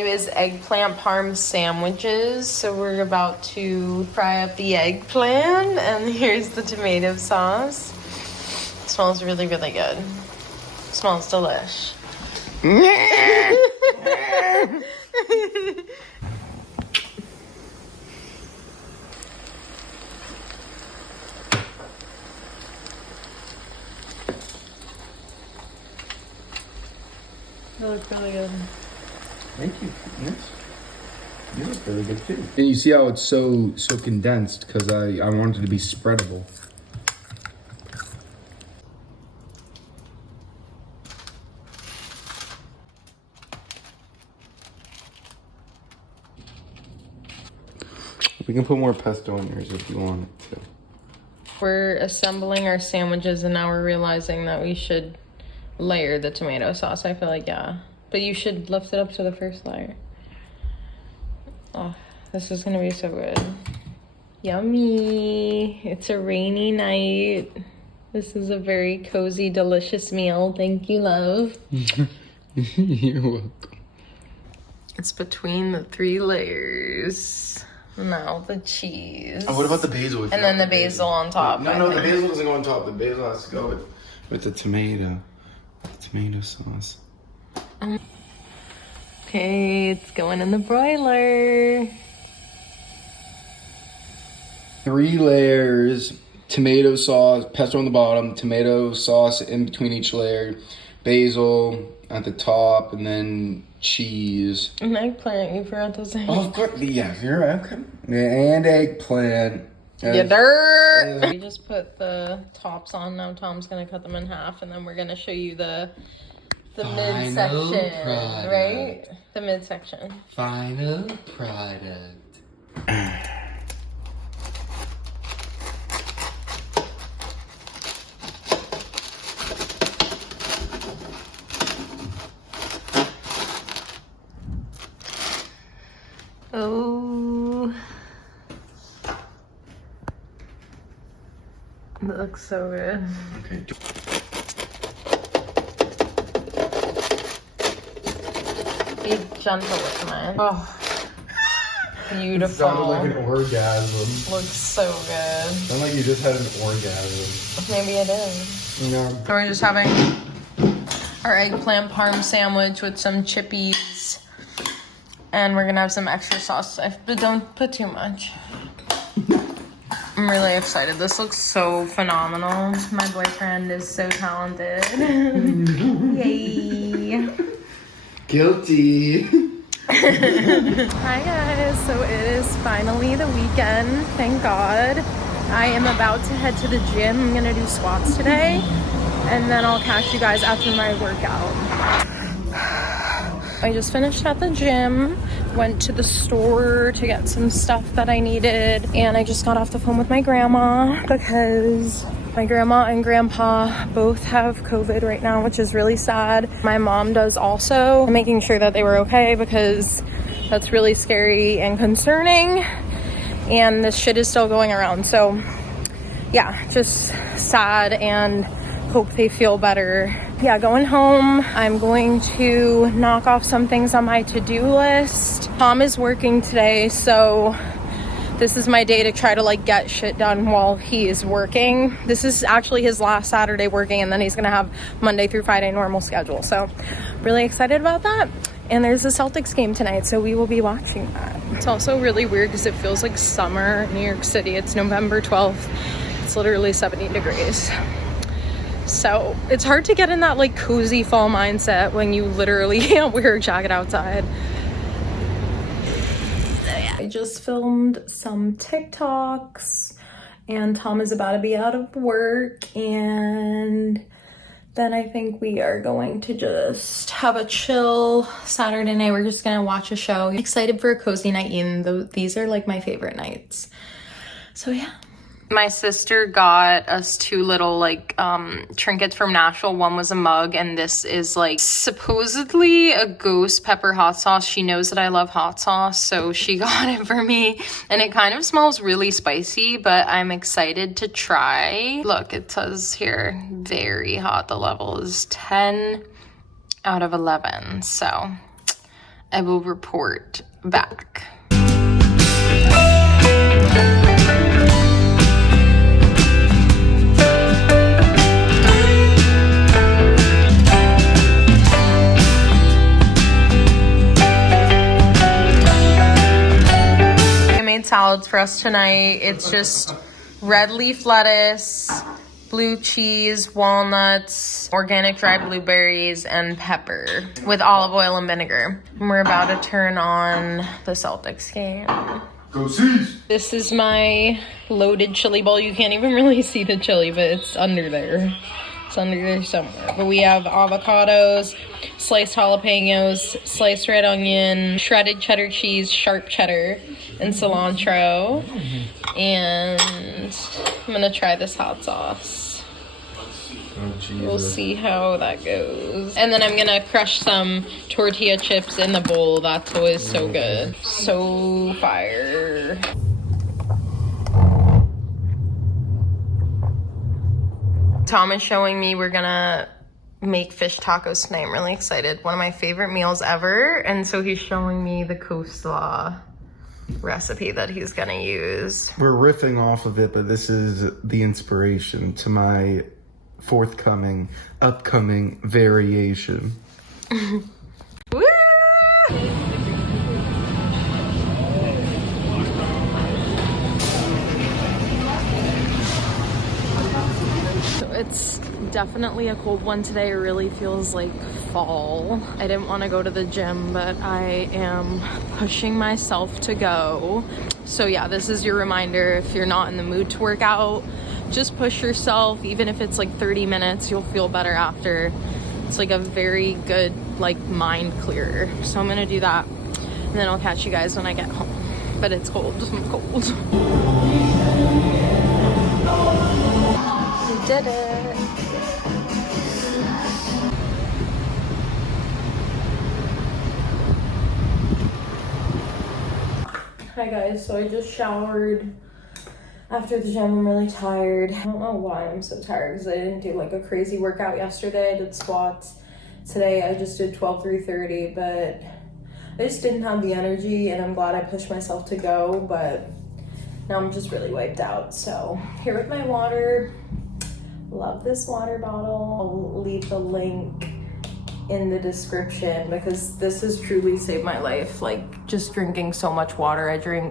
menu is eggplant parm sandwiches. So we're about to fry up the eggplant, and here's the tomato sauce. It smells really, really good. It smells delish. They look really good. Thank you. Yes. You look really good too. And you see how it's so condensed because I wanted it to be spreadable. We can put more pesto on yours if you want it to. We're assembling our sandwiches and now we're realizing that we should layer the tomato sauce. I feel like, yeah. But you should lift it up to the first layer. Oh, this is gonna be so good. Yummy. It's a rainy night. This is a very cozy, delicious meal. Thank you, love. You're welcome. It's between the 3 layers. Now the cheese. Oh, what about the basil? And then the basil on top. No, the basil doesn't go on top. The basil has to go with the tomato. The tomato sauce. Okay, it's going in the broiler. 3 layers, tomato sauce, pesto on the bottom, tomato sauce in between each layer, basil at the top, and then cheese. An eggplant, you forgot to say. Oh, of course, yeah, you're welcome. And eggplant. Yeah, dirt. We just put the tops on. Now Tom's gonna cut them in half, and then we're gonna show you the midsection, right? The midsection. Final product. Oh, that looks so good. Okay. Be gentle with mine. Oh, beautiful. It sounded like an orgasm. Looks so good. Sounded like you just had an orgasm. Maybe it is. No. So we're just having our eggplant parm sandwich with some chippies. And we're gonna have some extra sauce, but don't put too much. I'm really excited. This looks so phenomenal. My boyfriend is so talented. Yay. Guilty. Hi guys, so it is finally the weekend, thank God. I am about to head to the gym. I'm gonna do squats today, and then I'll catch you guys after my workout. I just finished at the gym, went to the store to get some stuff that I needed, and I just got off the phone with my grandma because my grandma and grandpa both have COVID right now, which is really sad. My mom does also, making sure that they were okay because that's really scary and concerning, and this shit is still going around. So yeah, just sad and hope they feel better. Yeah, going home, I'm going to knock off some things on my to-do list. Tom is working today, so this is my day to try to like get shit done while he is working. This is actually his last Saturday working, and then he's gonna have Monday through Friday normal schedule. So really excited about that. And there's a Celtics game tonight, so we will be watching that. It's also really weird because it feels like summer in New York City. It's November 12th. It's literally 70 degrees. So it's hard to get in that like cozy fall mindset when you literally can't wear a jacket outside. I just filmed some TikToks, and Tom is about to be out of work, and then I think we are going to just have a chill Saturday night. We're just gonna watch a show. I'm excited for a cozy night in. These are like my favorite nights. So yeah. My sister got us 2 little like trinkets from Nashville. One was a mug, and this is like supposedly a ghost pepper hot sauce. She knows that I love hot sauce, so she got it for me, and it kind of smells really spicy, but I'm excited to try. Look, it says here very hot. The level is 10 out of 11, so I will report back. I made salads for us tonight. It's just red leaf lettuce, blue cheese, walnuts, organic dried blueberries, and pepper with olive oil and vinegar. And we're about to turn on the Celtics game. Go Seas! This is my loaded chili bowl. You can't even really see the chili, but it's under there. It's under there somewhere. But we have avocados, sliced jalapenos, sliced red onion, shredded cheddar cheese, sharp cheddar, and cilantro. And I'm gonna try this hot sauce. Oh, we'll see how that goes. And then I'm gonna crush some tortilla chips in the bowl. That's always so good. So fire. Tom is showing me we're gonna make fish tacos tonight. I'm really excited. One of my favorite meals ever. And so he's showing me the coleslaw recipe that he's gonna use. We're riffing off of it, but this is the inspiration to my upcoming variation. Woo! It's definitely a cold one today. It really feels like fall. I didn't want to go to the gym, but I am pushing myself to go. So yeah, this is your reminder. If you're not in the mood to work out, just push yourself. Even if it's like 30 minutes, you'll feel better after. It's like a very good like mind clearer. So I'm gonna do that, and then I'll catch you guys when I get home. But it's cold. I'm cold. We did it. Hi guys, so I just showered after the gym. I'm really tired. I don't know why I'm so tired, because I didn't do like a crazy workout yesterday. I did squats. Today I just did 12 330, but I just didn't have the energy, and I'm glad I pushed myself to go, but now I'm just really wiped out. So here with my water. Love this water bottle. I'll leave the link in the description, because this has truly saved my life. Like, just drinking so much water. I try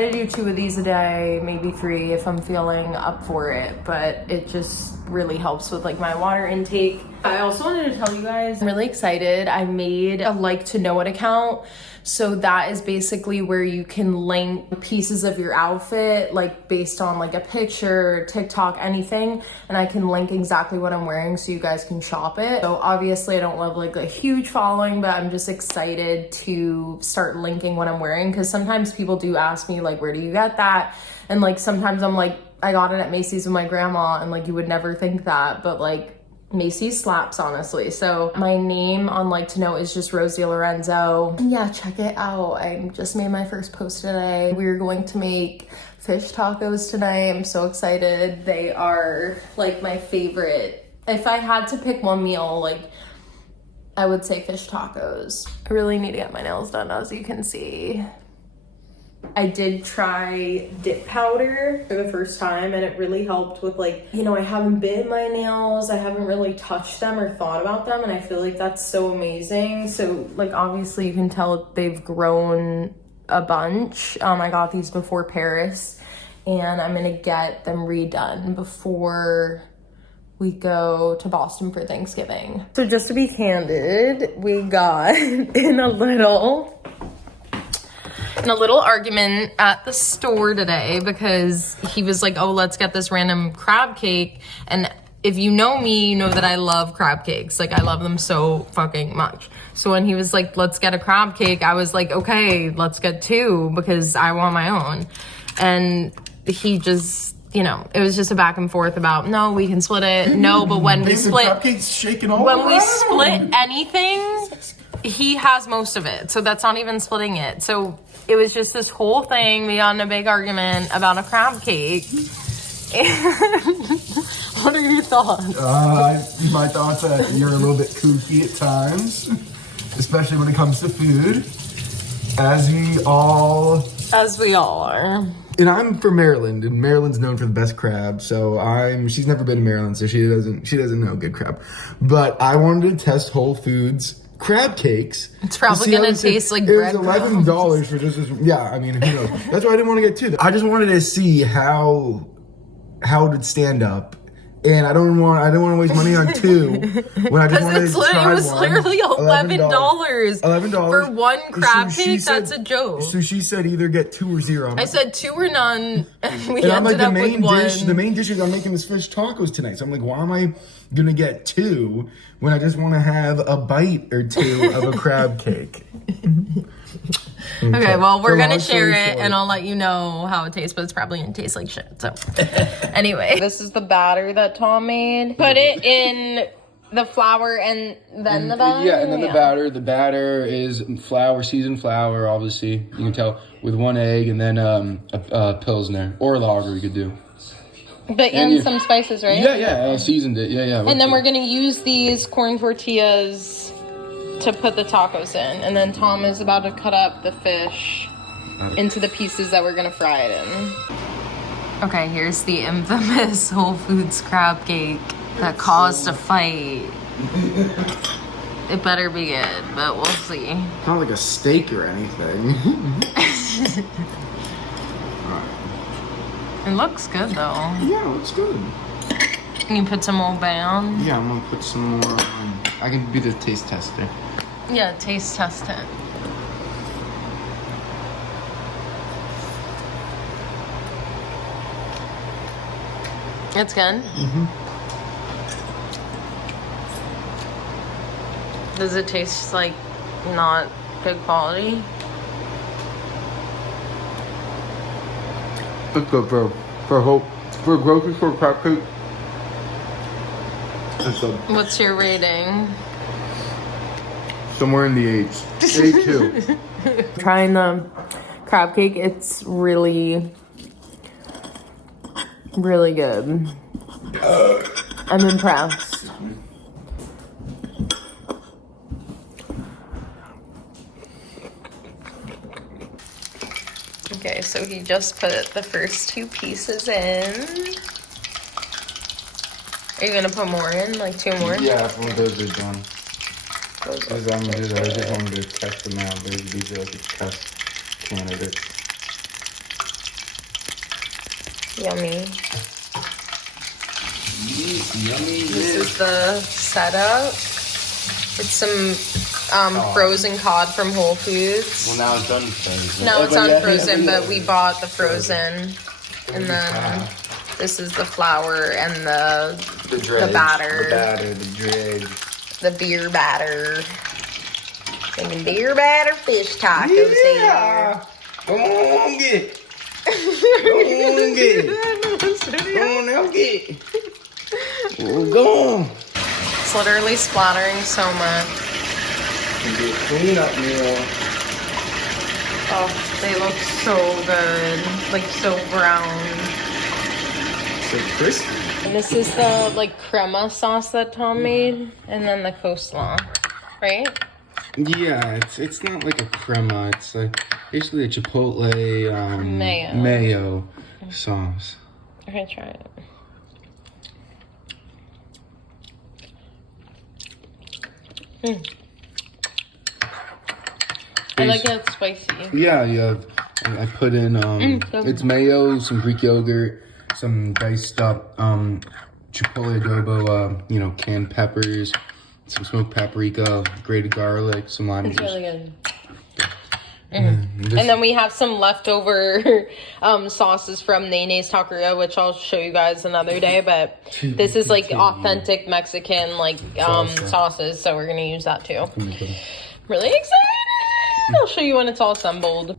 to do 2 of these a day, maybe 3 if I'm feeling up for it, but it just really helps with like my water intake. I also wanted to tell you guys, I'm really excited. I made a like to know it account. So that is basically where you can link pieces of your outfit, like based on like a picture, TikTok, anything. And I can link exactly what I'm wearing so you guys can shop it. So obviously I don't have like a huge following, but I'm just excited to start linking what I'm wearing. Cause sometimes people do ask me like, where do you get that? And like, sometimes I'm like, I got it at Macy's with my grandma, and like, you would never think that, but like, Macy's slaps, honestly. So my name on Like to Know is just Rose DiLorenzo. And yeah, check it out. I just made my first post today. We're going to make fish tacos tonight. I'm so excited. They are like my favorite. If I had to pick one meal, like I would say fish tacos. I really need to get my nails done, as you can see. I did try dip powder for the first time, and it really helped with like, you know, I haven't bit my nails, I haven't really touched them or thought about them, and I feel like that's so amazing. So like, obviously you can tell they've grown a bunch. I got these before Paris, and I'm gonna get them redone before we go to Boston for Thanksgiving. So just to be candid, we got in a little argument at the store today, because he was like, oh, let's get this random crab cake. And if you know me, you know that I love crab cakes. Like, I love them so fucking much. So when he was like, let's get a crab cake, I was like, okay, let's get 2, because I want my own. And he just, you know, it was just a back and forth about, no, we can split it. No, but when we split, cupcakes shaking all when around. we split anything, he has most of it. So that's not even splitting it. So it was just this whole thing. We got in a big argument about a crab cake. What are your thoughts? My thoughts are you're a little bit kooky at times. especially when it comes to food, as we all are. And I'm from Maryland, and Maryland's known for the best crab. So she's never been to Maryland, so she doesn't know good crab. But I wanted to test Whole Foods crab cakes. It's probably gonna taste like bread. It was $11 for just this. Yeah, I mean, who knows? That's why I didn't want to get two. I just wanted to see how it would stand up. And I didn't want to waste money on two when I just wanted to try one. It was literally $11. $11 for one crab cake. That's a joke. So she said either get 2 or 0. I said 2 or none, and we and I'm like, ended up with one. The main dish is I'm making this fish tacos tonight. So I'm like, why am I gonna get 2 when I just want to have a bite or 2 of a crab cake? Okay, well, we're gonna share it, and I'll let you know how it tastes, but it's probably gonna taste like shit, so. Anyway. This is the batter that Tom made. Put it in the flour and then the batter? Yeah, and then the batter. The batter is flour, seasoned flour, obviously. You can tell, with 1 egg, and then a Pilsner, or lager you could do. But and some spices, right? Yeah, I seasoned it, yeah. And then we're gonna use these corn tortillas to put the tacos in, and then Tom is about to cut up the fish into the pieces that we're gonna fry it in. Okay, here's the infamous Whole Foods crab cake that caused a fight. It better be good, but we'll see. Not like a steak or anything. It looks good though. Yeah, it looks good. Can you put some more down? Yeah, I'm gonna put some more on. I can be the taste tester. Yeah, taste test it. It's good? Mm-hmm. Does it taste like not good quality? It's good for grocery store crab cake. It's good. What's your rating? Somewhere in the 8s. A2. Trying the crab cake, it's really, really good. I'm impressed. Okay, so he just put the first 2 pieces in. Are you gonna put more in? Like 2 more? Yeah, when those are done. Because I'm gonna do that. I just wanted to test them out. These are like a test candidate. Yummy. Yummy. This is the setup. It's some frozen cod from Whole Foods. Well, now it's unfrozen. No, it's unfrozen, but we bought the frozen. And then this is the flour and the batter. The dredge. The beer batter. Making beer batter fish tacos here. Come on, get it. Come on, now get it. Go on. It's literally splattering so much. Get clean up, meal. Oh, they look so good. Like so brown. So crispy. And this is the like crema sauce that Tom made, and then the coleslaw, right? Yeah, it's not like a crema. It's basically a chipotle mayo sauce. Okay, try it. I like that it's spicy. Yeah, I put in it's mayo, some Greek yogurt, some diced up chipotle adobo, canned peppers, some smoked paprika, grated garlic, some lime juice. It's really good. And then we have some leftover sauces from Nene's Taqueria, which I'll show you guys another day. But this is like authentic Mexican sauces, so we're gonna use that too. Really excited! I'll show you when it's all assembled.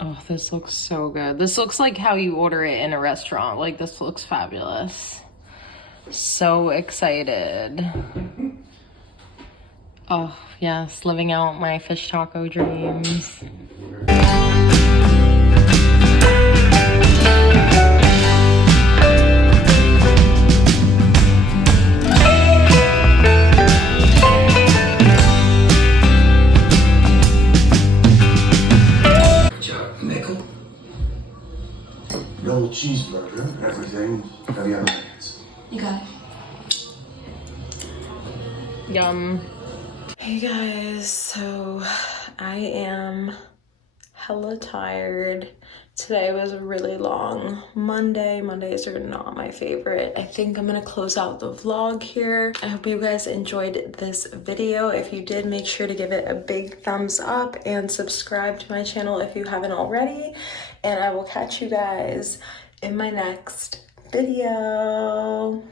Oh, this looks so good. This looks like how you order it in a restaurant. Like, this looks fabulous. So excited. Oh, yes, living out my fish taco dreams. cheeseburger, everything. Have you ever You got it. Yum. Hey guys, so I am hella tired. Today was a really long Monday. Mondays are not my favorite. I think I'm gonna close out the vlog here. I hope you guys enjoyed this video. If you did, make sure to give it a big thumbs up and subscribe to my channel if you haven't already. And I will catch you guys in my next video.